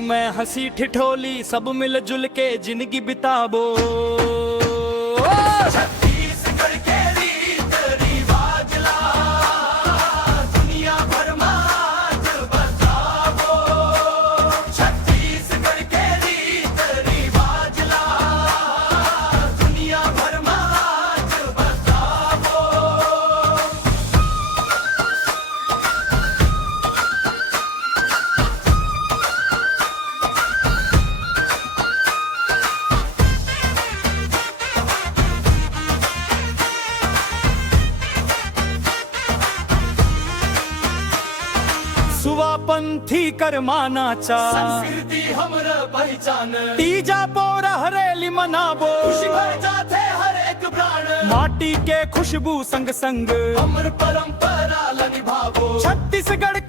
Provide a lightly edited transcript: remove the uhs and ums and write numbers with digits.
होली में हंसी ठिठोली सब मिल जुल के जिंदगी बिताबो। छत्तीसगढ़ के रीत रिवाज ला दुनिया भर में आज बताबो। छत्तीसगढ़ के रीत रिवाज ला दुनिया भर में आज बताबो। सुवापंथी करमाना चा संस्कृति हमरा पहचान। तीजा पोरा हरेली मनाबो खुशी भर जाते हर एक प्राण। माटी के खुशबू संग संग हमर परंपरा ला निभाबो। छत्तीसगढ़